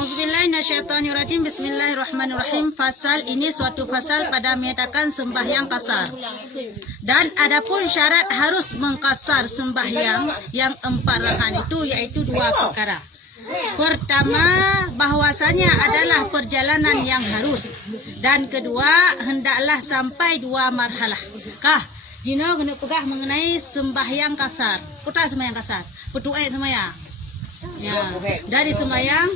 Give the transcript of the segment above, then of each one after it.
A'udzubillahiminasyaitonirrajim. Bismillahirrahmanirrahim. Fasal ini suatu fasal pada menyatakan sembahyang kasar. Dan adapun syarat harus mengkasar sembahyang yang 4 rakaat itu yaitu 2 perkara. Pertama, bahwasanya adalah perjalanan yang harus. Dan kedua, hendaklah sampai 2 marhalah. Kah, Jino kena pegah mengenai sembahyang kasar. Putar sembahyang kasar. Putuai sembahyang. Ya, dari sembahyang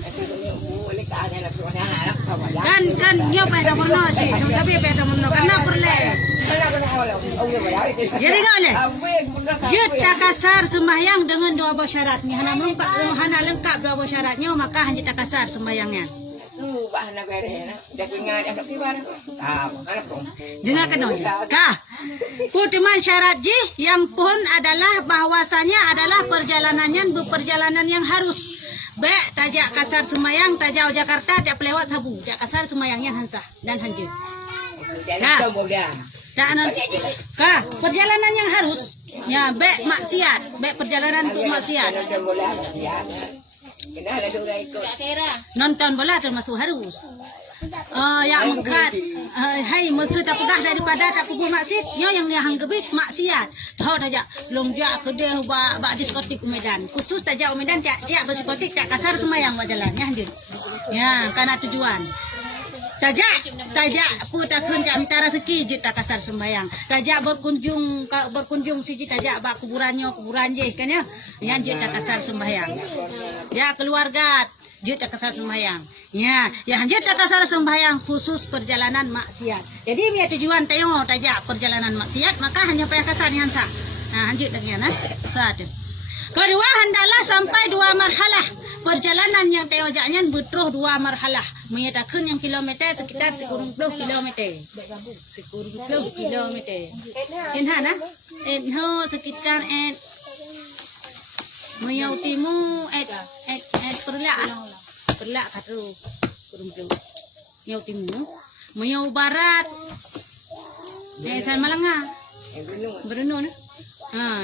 kan dia pada mono sih, tapi pada mono karena perle. Jadi boleh. Jika kasar sembahyang dengan 2 buah syaratnya, hana lengkap 2 buah syaratnya, maka hanya tak kasar sembahyangnya. Dengar kena kah? Putuman syarat yang pun adalah bahwasanya adalah perjalanannya berperjalanan yang harus. Baik tajak kasar semayang tajak Jakarta tak pelewat Habu, tak kasar semayangnya hansah dan hanjir. Kah perjalanan yang harus. Ya, baik maksiat, baik perjalanan untuk maksiat. Nonton bola termasuk harus. Yang mengkat hai maksud tak pegah daripada tak kubur maksiat yang gebit maksiat tahu tajak longjak kedeh ba diskotik Medan khusus tajak Medan tiap diskotik tak kasar semayang buat jalan ya hadir ya karena tujuan tajak pu tak kun antara seki je tak kasar sembayang tajak berkunjung siji tajak ba kuburan je kan ya yang je tak kasar sembayang ya keluarga je tak kasar sembahyang. Ya, yang je tak kasar sembahyang khusus perjalanan maksiat. Jadi dia tujuan tayo tajak perjalanan maksiat maka hanya payah kasar yang sah. Nah, lanjut dengan satu. Kedua, hendaklah sampai 2 marhalah. Perjalanan yang tayo jaknya butuh 2 marhalah. Menyatakan yang kilometer sekitar 10 kilometer. 10 kilometer. Enhana? Enho sekitar Mayau timu perlak katu kurung Mayau timu mayau barat San Malanga Brunei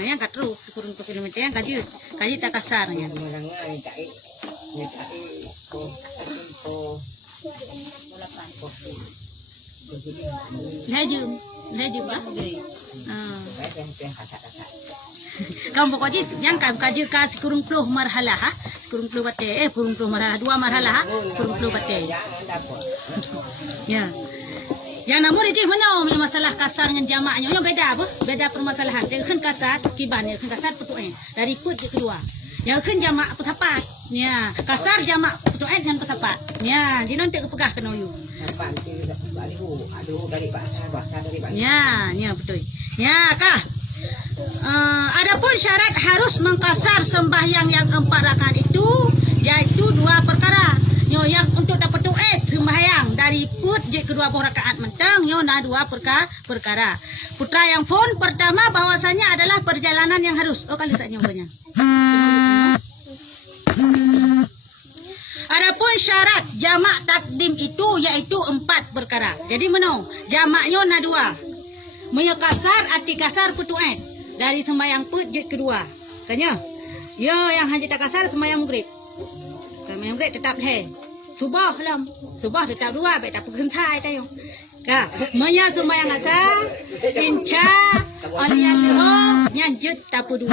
yang katu kurung kilometer yang kaji tak kasar ya laju bah kamu pokoknya yang kaji kasih kurung puluh marhalah kurung puluh bate kurung puluh marhalah 2 marhalah kurung puluh bate ya yang namun itu mana masalah kasar dengan jamaknya yang beda permasalahan dengan kasar kibannya dengan kasar petuanya dari put kedua yang kan jamak petapat ya kasar jamak petuanya dengan petapat ya jadi nanti kepegah kena yu ya betul ya kah. Adapun syarat harus mengkasar sembahyang yang 4 rakaat itu yaitu 2 perkara. Yang untuk dapat sembahyang dari put je kedua rakaat mentang na 2 perkara. Putra yang pun pertama bahwasanya adalah perjalanan yang harus. Oh kali tak nyobanya. Adapun syarat jamak takdim itu yaitu 4 perkara. Jadi mana? Jamaknya na 2. Menyekasar arti kasar putuan dari sembahyang put je kedua. Tanya. Ya yang haji tak kasar sembahyang maghrib. Sembahyang maghrib tetap Subah lam. Subah tetap 2 baik tak pegang sai tayo. Ka, menya sembahyang asar inca alian yang jut tapu 2.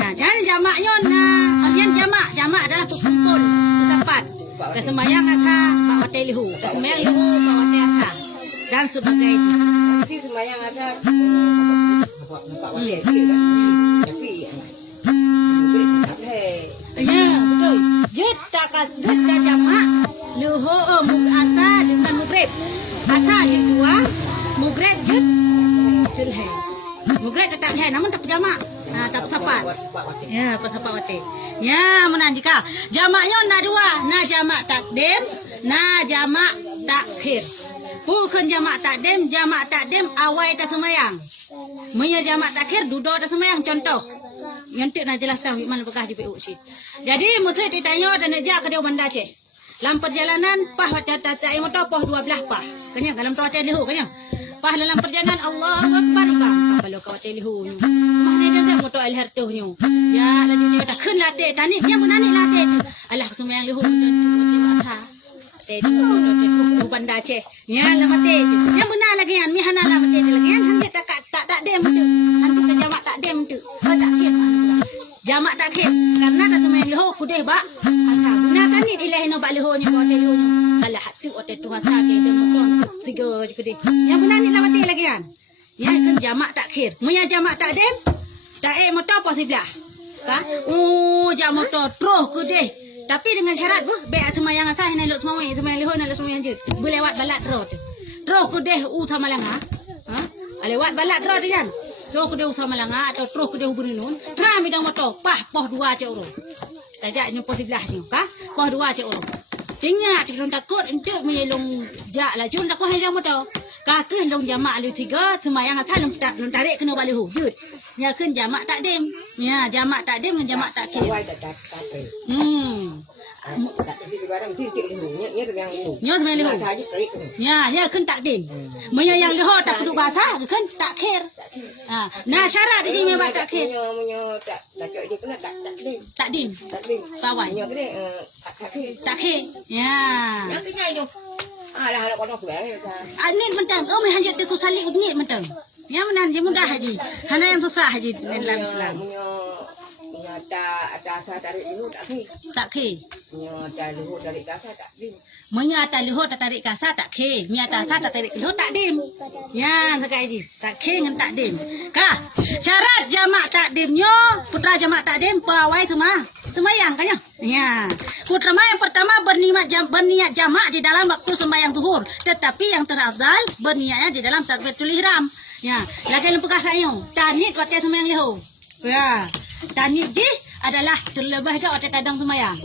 Ya, dan jamaknya alian jamak adalah kumpul sesapat. Dan sembahyang asar bawa telihu. Sembahyang lihu bawa teh asar. Dan sebagainya. Tapi sembahyang asar ya betul. Jut tak jamak luho asa dengan maghrib. Asa yang 2, maghrib jut tulhe. Maghrib tetap namun tak jamak. Tak tepat. Ya, tepat wate. Ya, menanjika. Jamaknya na 2, na jamak takdim, na jamak takhir. Bukan jamak takdim awal tak sembahyang. Menya jamak takhir duduk tak sembahyang contoh. Nanti nak jelaskan mana bekas di PU sih. Jadi mesti ditanya dan ajak ke dia benda ceh. Dalam perjalanan pah saya motor pah 12 pah. Kanya dalam tu hotel lihu kanya. Pah dalam perjalanan Allah Akbar bang. Kalau kau hotel lihu. Mana dia motor alhar tu nyu. Ya lagi dia dah kun latih tani dia pun nani latih. Allah sembahyang lihu. Teh tu bandar Aceh. Ya lama teh. Yang benar lagi kan, mi hana lama teh lagi kan, hanya tak dem tu. Hantu ke jamak tak dem tu. Tak kira. Jamak tak kira. Karena tak semai leho kudeh ba. Asa guna tani ilahi no ba leho nya ko teh leho. Salah hatu ote tu hata ke dem kon 3 je kudeh. Yang benar ni lama teh lagi kan. Ya kan jamak tak kira. Munya jamak tak dem. Tak motor apa sebelah. Kan? Jam motor terus kudeh. Tapi dengan syarat baik semayang asal nak elok semayang, semayang leho nak elok semayang je. Boleh lewat balat road. Terus kudeh sama langa. Lewat balat road kan. Terus kudeh sama langa atau terus kudeh Berinun. Terus bidang motor, poh 2 cek orang. Tajak nyumpah sebelah ni, ka? Poh 2 cek orang. Tinggal tikron takut untuk menyelong jak laju tak kau hanya motor. Kakek long jamak lu 3 semayang asal long tarik kena balik hu. Jut. Ya kan jamak tak dem. Ya jamak tak dem dengan jamak tak kira. Nyo semayang leho. Ya kan tak dem. Menya yang leho tak kudu basah kan tak kira. Nah syarat dia memang tak kira. Tak dem. Kawan. Tak kira. Ya. Anin mentang. Oh mai hajat deku salik unyit mentang. Yang mana dia mudah haji. Hana yang susah haji dalam Islam. Tak ke. Menyata luhur tak tarik kasar tak ke. Menyata kasar tak tarik luhur tak dim. Ya sekali haji. Tak ke dengan tak dim. Kah? Syarat jamak tak dimnya putra jamak tak dim pawai semua. Sembayang kan ya? Ya. Putra yang pertama berniat jamak di dalam waktu sembahyang zuhur. Tetapi yang terafdal berniatnya di dalam takbiratul ihram. Ya. Lagi lempukah sayang. Tanit waktu sembahyang leho. Ya. Tanit je adalah terlebih dah waktu tadang sembahyang.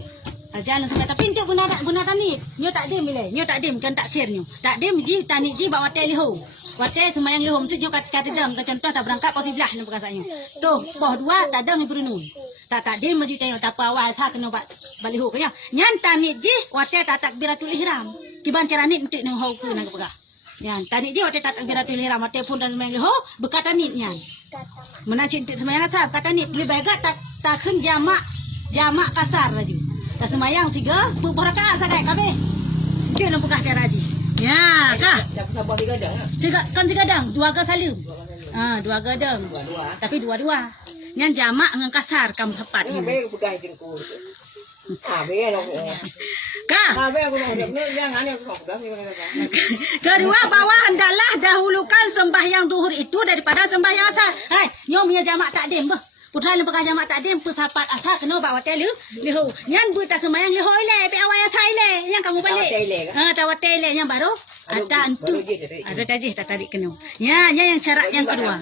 Jalan sembahyang. Tapi untuk guna tanit. Nyo tak dim bila. Nyo tak dim kan tak kira nyo. Tak dim je tanit je bawa waktu leho. Waktu sembahyang leho mesti nyo kata dam. Contoh tak berangkat pos sebelah lempukah sayang. Tu poh 2 tadang Berinun. Tak dia maju tengok tak apa awal sah kena balik ho kanya. Nyan tanit je waktu tak takbiratul ihram. Kiban cara nit untuk nang ho ku nang pegah. Nyan tanit je waktu tak takbiratul ihram waktu pun dan sembahyang ho berkata nit nyan. Menacin sembahyang asar kata nit lebih agak tak keun jamak kasar laju. Tak sembahyang 3 berrakaat sagai kabeh. Dia nang pegah cara ji. Ya, kah? Sabar 3 gadang. 3 gadang, 2 ga salim. 2 gadang. Tapi 2 yang jamak dengan kasar kamu tepat ni. Kedua bahwa hendaklah dahulukan sembahyang zuhur itu daripada sembahyang asar. Hai, nyom punya jamak takdim bah. Putra lembaga jamak takdim persapat asar kena bawa hotel leho. Yang buat tak sembahyang leho ile, pe awal asar ile. Yang kamu balik. Tahu hotel yang baru. Ada antu. Ada tajih tak tarik kena. Ya, yang syarat yang kedua.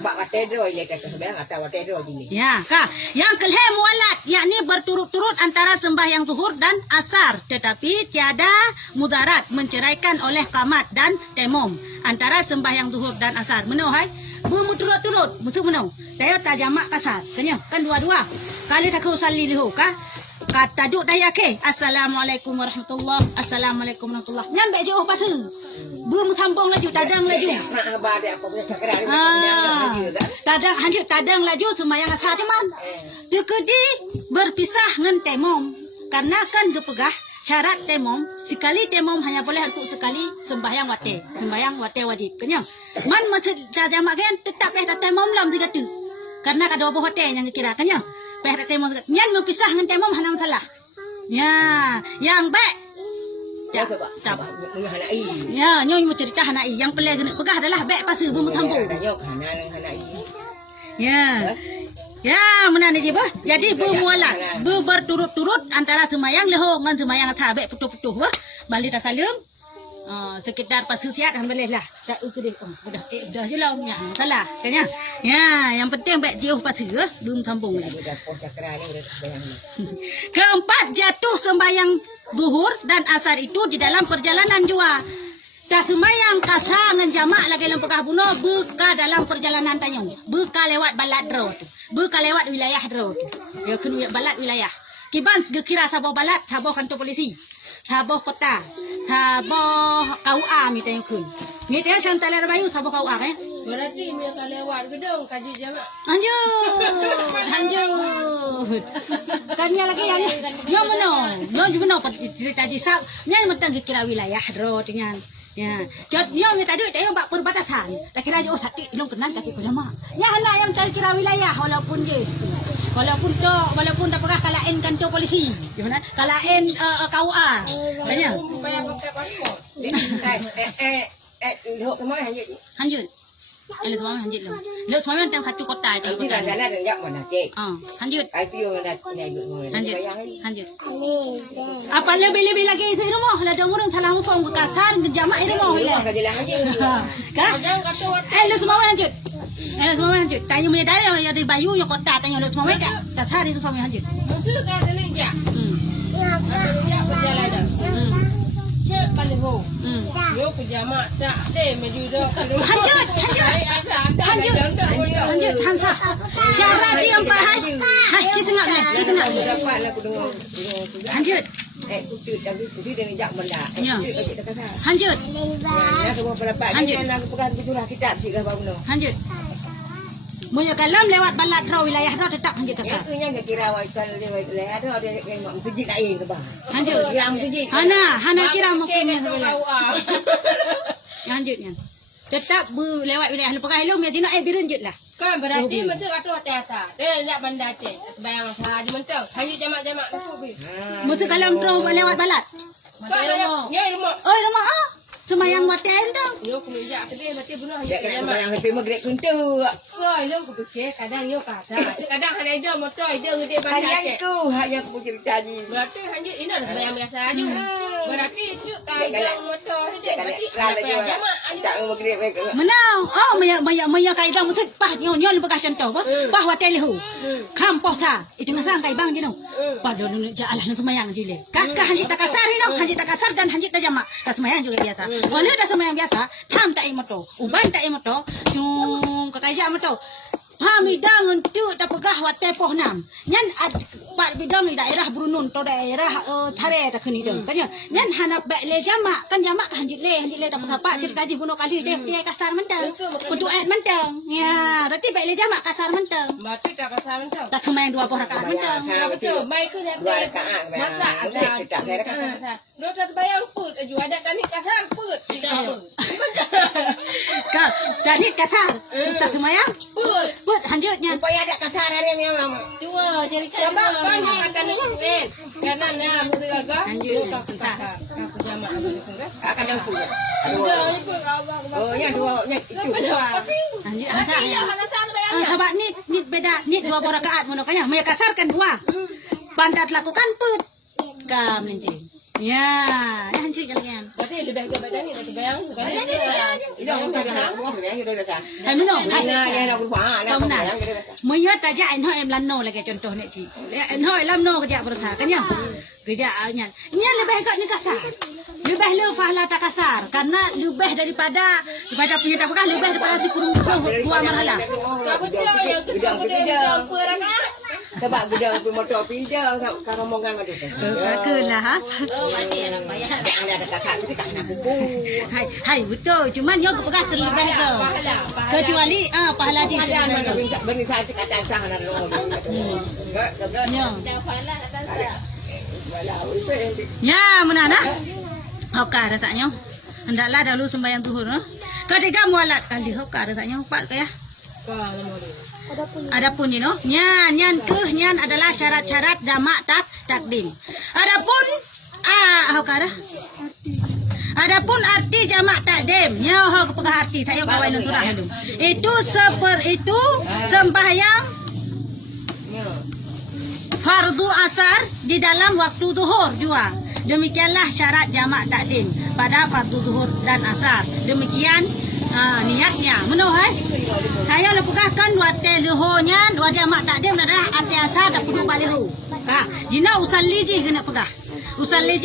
Ya, kah. Yang kelima mualat, yakni berturut-turut antara sembahyang zuhur dan asar, tetapi tiada mudarat menceraikan oleh qamat dan temom antara sembahyang zuhur dan asar. Menau hai? Berturut-turut, musuh menau. Saya tak jamak kasar. Tanya, kan dua-dua. Kali tak kau salli lihu kah? Kata duk dah yakin. Assalamualaikum warahmatullahi. Assalamualaikum warahmatullahi. Nyampe je pasal. Belum sambung laju, tadang laju. Tadang laju sembahyang asar teman. Tekedi berpisah dengan temom. Karena kan kepegah syarat temom, sekali temom hanya boleh aku sekali sembahyang wate wajib. Kenyang. Man masih jamak kan tetap temom lam 3 tu. Karena kada apa hotel yang kira kenyang. Temom nyan mempisah dengan temom hana masalah. Ya, yang baik. Ya, nyoy mau cerita hanai yang pelai kena pegah adalah baik pasal bumbu campur. Ya. Ya, mana ni je bah. Jadi bermualat, berturut-turut antara sembahyang leho dengan sembahyang asar baik putuh-putuh bah. Balik dah salam. Sekitar pasal siat han boleh lah. Tak ukir dah je lah ya. Salah kan ya. Ya, yang penting baik jauh pasal belum sambung lagi. Keempat, jatuh sembahyang zuhur dan asar itu di dalam perjalanan jua. Dah sembahyang kasar dengan jamak lagi dalam pekah bunuh buka dalam perjalanan tanyong. Buka lewat balat road. Buka lewat wilayah road. Ya kena balat wilayah. Kiban kira Sabah balat, Sabah kantor polisi. Sabah kota. Sabah KUA mitanya kun. Mitanya Santala Bayu Sabah KUA kan. Berarti mereka lewat gedung kaji jamak. Lanjut. Kan nya lagi yang yo meno cerita jisap nya mentang kira wilayah ro dengan ya jod yo nya tadi teh bak perbatasan tak kira yo sati long kenan kaki ulama ya hala yang tak kira wilayah walaupun tak pernah kalain kantor polisi gimana kalain KUA banyak Bayar pakai paspor. lanjut semua lanjut lo semua yang satu kota itu lanjut apa lebih lagi itu rumah ada orang salah ngomong ke kasar ke jamaah itu rumah kan lo semua lanjut tanya punya dari dari Bayu yang kota tanya lo semua kasar itu semua lanjut Maksud kan ini ya. Ya berjalan. Cek baliho. Yo ke jamak tak deh maju dah. lanjut Hansa syarat yang paham hai kita nak lanjut lanjut Munya kalam lewat balat raw wilayah raw tetap lanjut kasar. Lanjut. Hana kira mungkin lanjutnya. Tetap lewat wilayah lu pakai lu punya berunjut lah. Kan berarti macam kata tiasa. Dia nak bandar cek. Bayang salah je mentang. Hanya jamak-jamak tu bi. Musuh kalam raw lewat balat. Ya rumah. Oh rumah semayang mati air tu. Yo kemenjak kedai mati bunuh Ya yang lebih maghrib kuntu. Koi lo aku fikir kadang yo kata. Kadang ada dia motor dia gede bandar cek. Hanya aku cerita ni. Berarti hanya ini dah bayang biasa aja. Berarti itu tajam motor dia berarti bayang jamak. Tak maghrib mereka. Menang. Oh maya kaidah musuh pah nyon bekas contoh pah watai lehu. Kampung sa. Itu ngasang kai bang gitu. Pada nu jalah nu semayang jile. Kakak hanjit tak kasar ni hanjit tak kasar dan hanjit tak jamak. Tak semayang juga biasa. Walau dah semayang biasa, tham tak imoto, uban tak imoto, yung kakaya moto. Hamidang untuk tak pegah watai poh nam. Nyan pat bidang di daerah Brunun atau daerah Thare tak kini dong. Tanya, nyan hanap bek le jamak kan jamak hanjit le tak apa cerita ji bunuh kali dia kasar mentang. Kudu ayat mentang. Ya, berarti bek le jamak kasar mentang. Berarti tak kasar mentang. Tak semayang 2 rakaat mentang. Betul, baik tu nak 2 rakaat. Masa ada. Lo tak bayang put aju ada kan ni kasar put. Kau jadi kasar. Tak semayang? Put hanjutnya. Supaya ada kasar hari ni yang lama. Dua jadi sama kan akan ni karena na mudahga. Lo tak kasar. Aku jamak aku kan. Akan nampu. Oh yang dua yang itu. Lanjut sahabat ni beda ni 2 rakaat monokanya maya kasarkan 2 pantat lakukan put kam lencing ya hancur kalian berarti lebih ke badan ni tak bayang Itu orang dah buat ni kita dah. hai meno hai Dia dah berubah. Dah yang kita dah. maya taja en ho em lanno lagi contoh ni ci en ho lamno kerja berusaha kan ya kerja nya lebih agaknya kasar lebih le fahla tak kasar karena lebih daripada punya tak bukan lebih daripada si kurung tua marhala Gedang perakat. Sebab gedang motor pindah kalau mongan ada. Kelah ha. Oh mati anak bayar. Ada kakak tu tak nak bubu. Hai betul. Cuman yo kepegah terlebih ke. Kecuali pahala di. Ada mana bagi saya kata sah nak lo. Enggak. Ya. Dah pahala atas dah. Ya, menana. Hokar rasanya. Hendaklah dahulu sembahyang zuhur, no. Ketiga mualat kali hokar rasanya 4 ke ya. Adapun you know, nyan adalah syarat-syarat jamak takdim. Adapun arti jamak takdim, nyaho kepegah arti saya kawan surah dulu. Itu sembahyang fardu asar di dalam waktu zuhur juga. Demikianlah syarat jamak takdim pada fardu zuhur dan asar. Demikian niatnya. Menohai. Saya lepegahkan wate zuhurnya, dua jamak takdim adalah arti asar dan perlu balihu. Jina usalli ji kena pegah. Usalli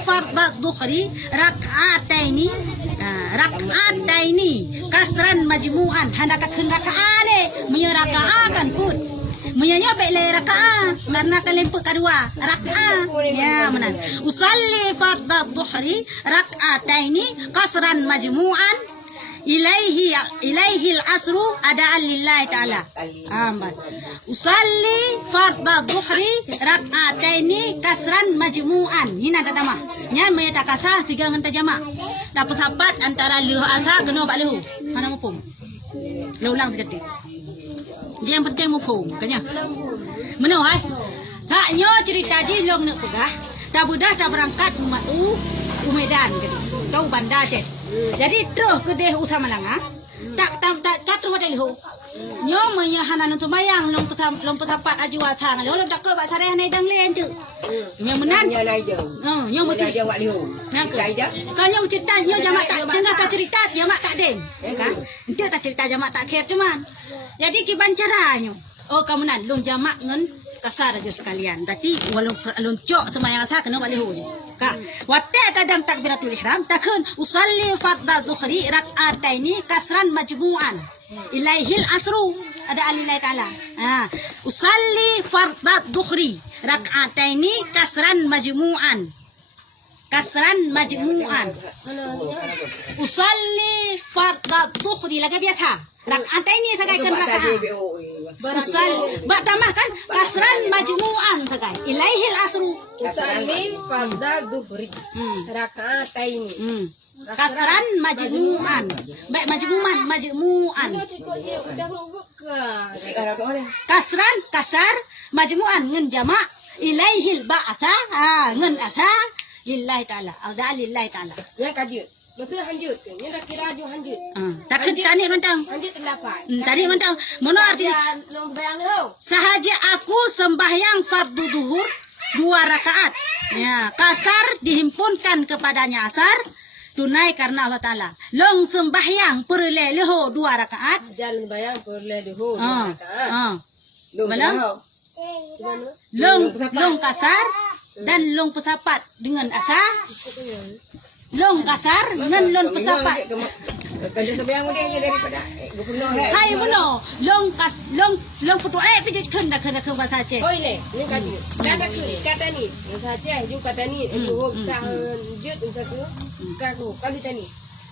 fardhu dhuhri rak'ataini kasran majmu'an hendak raka'ale menyerakakan pun menyanya baiklah raka'ah karena kelempuk kedua raka'ah ya menan usalli fardhu dhuhri rak'ataini kasran majmu'an ilaihi al-asru ada'an lillahi ta'ala. Aman. Usalli fardhu dhuhri rak'ataini kasran majmu'an. Hina tadama. Nyan mayata kasah 3 ngan tajama. Dapat sapat antara lihu asa geno bak lihu. Mana mufum. Lu ulang sekali. Dia yang penting mufum, kanya. Meno hai. Taknyo cerita di long nak pegah. Dah budah dah berangkat Medan gitu. Tahu bandar je. Jadi terus ke deh usaha Malanga. Tak rumah dah lihu. Nyo maya hanan untuk mayang long pesapat ajwa thang. Lo dak ke bak sareh nai dang len tu. Yang menan. Nyo mesti Dia buat lihu. nak. Kan nyo cerita nyo jamak tak dengar tak cerita jamak tak den. Kan? Ente tak cerita jamak tak khair cuman. Jadi kiban caranya. Oh kamu nan long jamak ngan kasar aja sekalian. Berarti walau cok semayang asar kena balik hul. Ka. Watte tadang takbiratul ihram takun usalli fardhu dhuhri rak'ataini kasran majmu'an. Ilaihil asru ada alillahi ta'ala. Usalli fardhu dhuhri rak'ataini kasran majmu'an. Kasran majmu'an. Usalli fardhu dhuhri lagi biasa. Rak'ataini sagai kan raka'at. Usal, bak tambah kan kasran majmu'an sagai. Ilaihil asru. Usalli fardhu dhuhri rak'ataini. Kasran majmu'an. Baik majmu'an. Kasran kasar majmu'an ngan jamak ilaihil ba'atha ngan atha lillahi ta'ala. Ada lillahi ta'ala. Yang kajut. Betul hanjut. Yang dah kira ju hanjut. Takkan tani mentang. Hanjut terdapat. Tadi mentang. Mono artinya Long bayang tu. sahaja aku sembahyang fardu duhur 2 rakaat. Ya, kasar dihimpunkan kepadanya asar tunai karena Allah Ta'ala. Long sembahyang perleleho 2 rakaat. Jalan bayang perle dulu. Rakaat. Malam long kasar dan long pesapat dengan asar. Long kasar dengan long pesapat. Kalau sebayang dia daripada gubernur. Hai mono long putu pijit kena bahasa Aceh. Oh ini kajut. Kata ni. Yang saja ju kata ni. Ju hanjut satu. Kaku kali tani.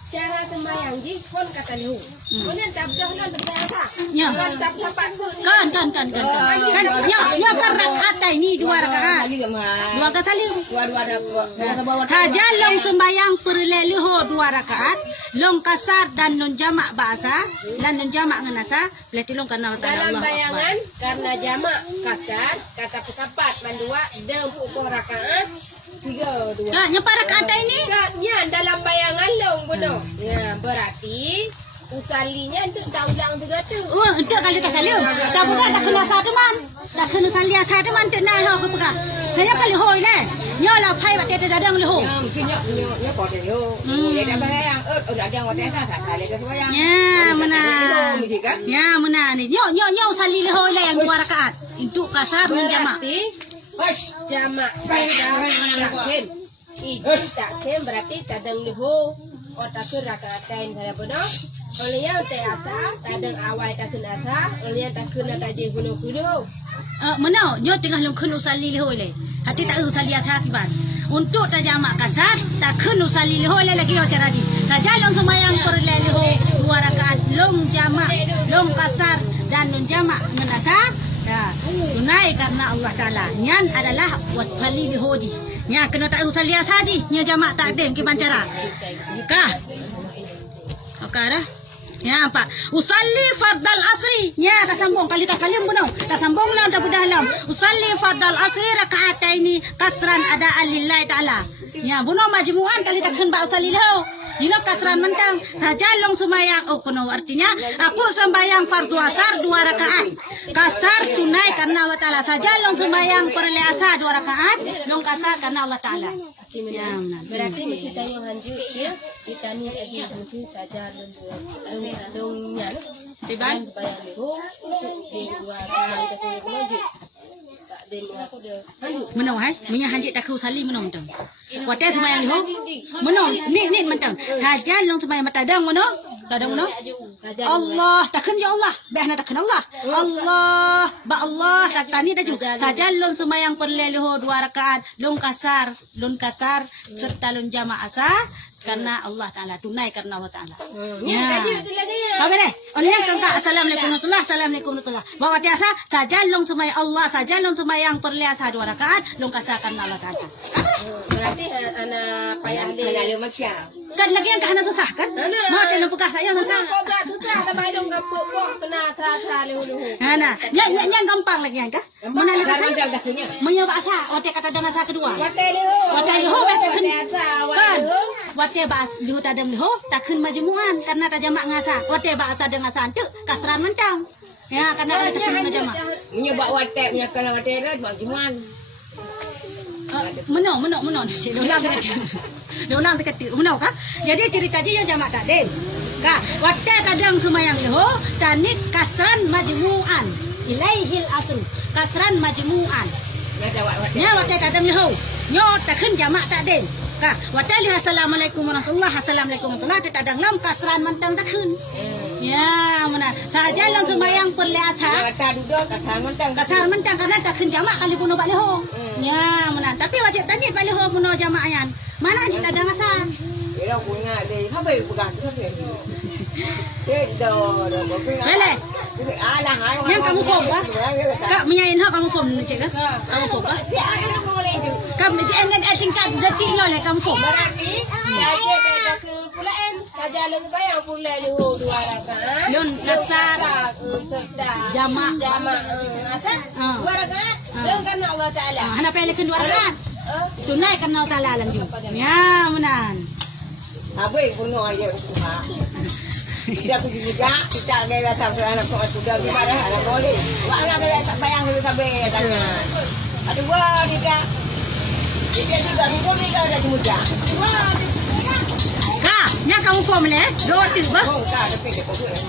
Cara sembahyang ji pun kata lihu. Kemudian tak dah nan berapa? Ya. Tak dapat tu. Kan. Kan ya kan rakaat ini 2 rakaat. 2 kali. Saja long sembahyang perleleho 2 rakaat, long kasar dan non jamak bahasa dan non jamak ngenasa, berarti long karena Dalam bayangan karena jamak kasar kata pesapat mandua dan pukul rakaat 3 2. Nah, nyepa rakaat ini? Ya dalam bayangan long bodoh. Ya berarti usalinya itu tak ulang 3 tu. Oh, entuk kali tak salim. Tak bukan tak kena satu man. Tak kena salia satu man tu nah ho ke pegang. Saya kali hoi le. Nyo la phai bat te dadang le ho. Mungkin nya kau dia yo. Dia dah bayang. Ada yang ada tak kali ke bayang. Ya, mana? Ya, mana ni. Nyo sali le hoi le yang 2 rakaat. Untuk kasar dan jamak. Jamak terakhir. Itu terakhir berarti tadang leho. Otak tu rakaatain saya bodoh. Oleh yang tak asa, tadang awal tak kena asa. Oleh yang tak kena tak je guna kudo. Mana? Nyo tengah long kena sali le hoi le. Hati tak usali asa kiban. Untuk tak jamak kasar, tak kena usali le hoi le lagi ho cara di. Saja long semayang perle le ho 2 rakaat long jamak, long kasar dan long jamak menasa. Ya, tunai karena Allah Ta'ala. Nyan adalah wasali lihoji. Nya kena tak usah lihat saji. Nya jamak takdim kiban cara. Kah? Okey dah. Ya, Pak. Usalli fardal asri. Ya, dah sambung kali tak kalim bunuh. Dah sambung lam dah budah lam. Usalli fardal asri raka'ataini kasran ada'an lillahi Ta'ala. Ya, bunuh majmu'an kali tak kena usalli liho. Jino kasran mentang saja long sembahyang kono artinya aku sembahyang fardu asar 2 rakaat kasar tunai karena Allah Ta'ala saja long sembahyang perle asar 2 rakaat long kasar karena Allah Ta'ala. Ya, Berarti mesti tayo hanjut ya. Kita ni lagi mesti saja long nyan. Tiban Bayang leho. Di 2 rakaat kita lanjut. menong hai minya hanjit tak usali menong tang wate sembahyang liho menong ni mentang saja long sembahyang matadang menong tadang menong Allah takkan ya Allah behna takkan Allah Allah ba Allah tani dah juga saja lon semayang perleluh 2 rakaat lon kasar serta lon jamaah asa karena Allah Ta'ala tunai karena Allah Ta'ala ya kami deh orang kata assalamualaikum warahmatullah bawa tiasa saja lon semayang Allah saja lon semayang perleluh 2 rakaat lon kasar karena Allah Ta'ala berarti anak payah dia Kalau macam kan lagi yang kahana susah kan mau jangan buka saya susah kau berat susah tapi dong gapuk kena terasa lehu nah yang gampang lagi yang kah mana lagi saya dah punya. menyoba asa ote kata dengan asa kedua watai lehu bete kun biasa kan wate bahas lihu tadam lihu takun majmuan karena tajamak ngasa wate bahas tadam ngasa antu kasran mentang ya karena ada takun majamak Punya bawa watek, punya kalau watek red, macam menong cik Leonang dekat menong kah jadi cerita dia yang jamak tak den kah wate kadang sumayang lihu tanit kasran majmuan ilaihil asru kasran majmuan nya wate kadang lihu nyo takun jamak tak den kah wate liha assalamualaikum warahmatullah tetadang lam kasran mantang takun ya mana saja lang sumayang perlihatha Kata duduk, kata mentang karena takun jamak kali puno balik ho ya mana tapi wajib tanya balik ho puno jamak yan mana ni tak ada ngasan Dia punya dia, apa yang bukan tu dia. Dia Bele Alah, yang kamu fom ba kak menyain ho kamu fom ni cik ka kamu fom ba dia ada boleh tu. kamu jangan tingkat detik lo le kamu fom berarti saja beda ke pulaan saja leng bayang pula lehu 2 rakaat lon kasar serta jamak asal 2 rakaat leng karena Allah Taala hana pele kedua rakaat tunai karena Allah Taala lang juga ya menan Apa yang punya aja usaha. Dia pergi juga, kita ada sampai anak sudah gimana anak boleh. Wah anak ada tak bayang dulu sampai tanya. Ada wah dia. Dia juga boleh kalau ada muda. Wah. kak nya kamu fom le roti ba Oh, tak ada pergi boleh.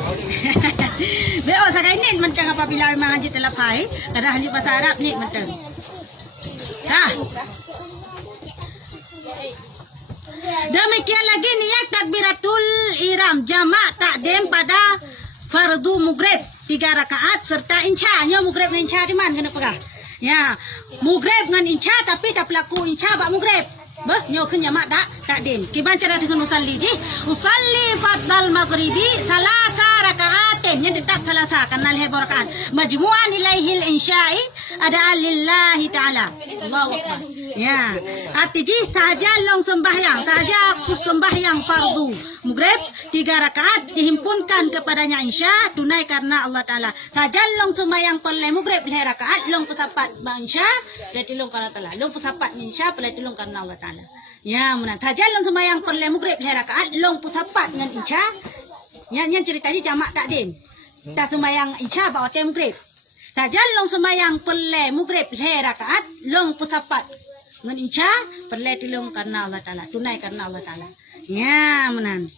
Beo sa ini mentang apabila memang haji telah pai kada haji bahasa Arab ni mentang kah demikian lagi niat takbiratul ihram jamak takdim pada fardu maghrib 3 rakaat serta insya nya maghrib dan insya di mana kena pegah ya maghrib dengan insya tapi tak pelaku insya bak maghrib bah nyo kun jamak takdim kiban cara dengan usalli fardal maghribi salasa rakaatin yang tetap salasa karena lebar rakaat majmu'an ilaihil insya'i ada lillahi ta'ala Allahu akbar ya artinya saja long sembahyang saja aku sembahyang fardu maghrib 3 rakaat dihimpunkan kepadanya insya tunai karena Allah Ta'ala saja long sembahyang perle maghrib 2 rakaat long pesapat bang insya berarti long karena Allah long pesapat insya berarti long karena Allah Ta'ala ya mana saja long sembahyang perle maghrib 2 rakaat long pesapat dengan insya yang ceritanya jamak takdim tak sembahyang insya bawa tem maghrib saja long sembahyang perle maghrib 2 rakaat long pesapat dengan insya perle tilung karena Allah Ta'ala tunai karena Allah Ta'ala ya menan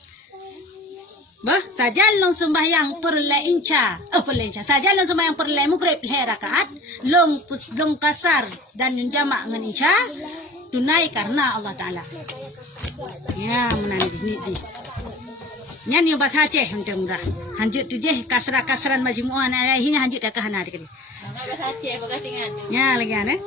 bah saja long sembahyang perle insya saja long sembahyang perle maghrib 2 rakaat long kasar dan jamak dengan insya tunai karena Allah Ta'ala ya menan ni Nyan yo bahasa Aceh macam dah. Hanjut tu je kasran majmu'an alaihinya hanjut dah ke hana dekat. bahasa Aceh bagatingan Ya lagi eh.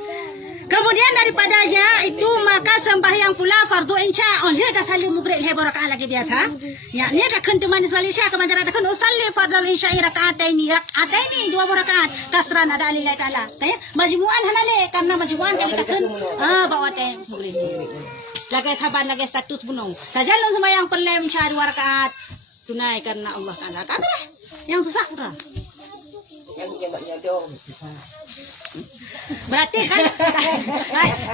Kemudian daripadanya itu maka sembahyang pula fardu insya oleh dah saling maghrib lebar rakaat lagi biasa. Ya ni dah kan teman Malaysia kemancara dah kan usalli fardal insya rakaatain 2 rakaat kasran ada lillahi taala. Tanya majmu'an hanale karena majmu'an kali dah kan bawa teh boleh. Lagi saban lagi status bunong. Sajalon sembahyang perlem insya 2 rakaat tunai karena Allah Taala. Tapi yang susah pura. Yang jamaknya dong. Berarti kan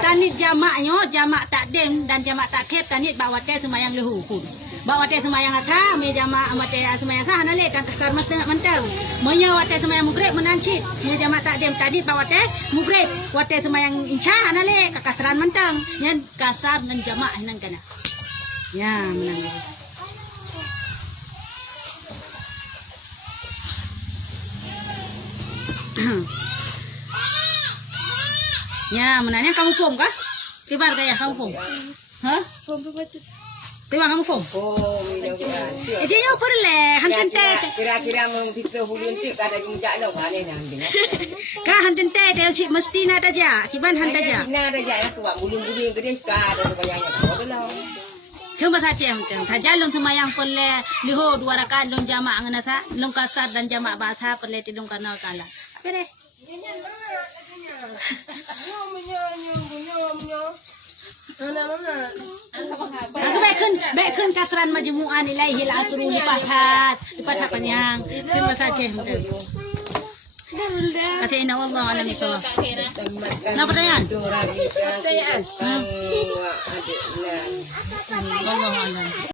tanit jamaknya jamak takdim dan jamak takhir tanit bawa teh sembahyang lehu pun. Bawa teh sembahyang asa me jamak mate sembahyang sah nale kan kasar mas mentau. Monya wate sembahyang maghrib menancit. Me jamak takdim tadi bawa teh maghrib. Wate sembahyang insya nale kasran mentang. Yang kasar dengan jamak hinan kana. Ya menang. Ya, menanya kamu pom kah? Kibar kaya kamu pom? Hah? Tiba kamu kong. Oh, mudah-mudahan. Dia yo perle hantin teh. Kira-kira mau kita hulun tu kada jumpa nak balik nanti. Ka hantin teh dia si mesti na daja. Kiban han daja. Sina ada jaya tu, bulung-bulung gede sekali ada bayangnya. Betul. Kau bahasa cem kan. Taja long semayang perle liho dua rakaat long jama' ngana sa long kasar dan jama' bahasa perle ti long kanal kala. Apa deh? Aku baik kun kasran majmu'an ilaihi al-asru di pathat panjang. Terima kasih. Kasi ina wallahu alam bisawab. Napa yan? Pertanyaan. Wallahu alam.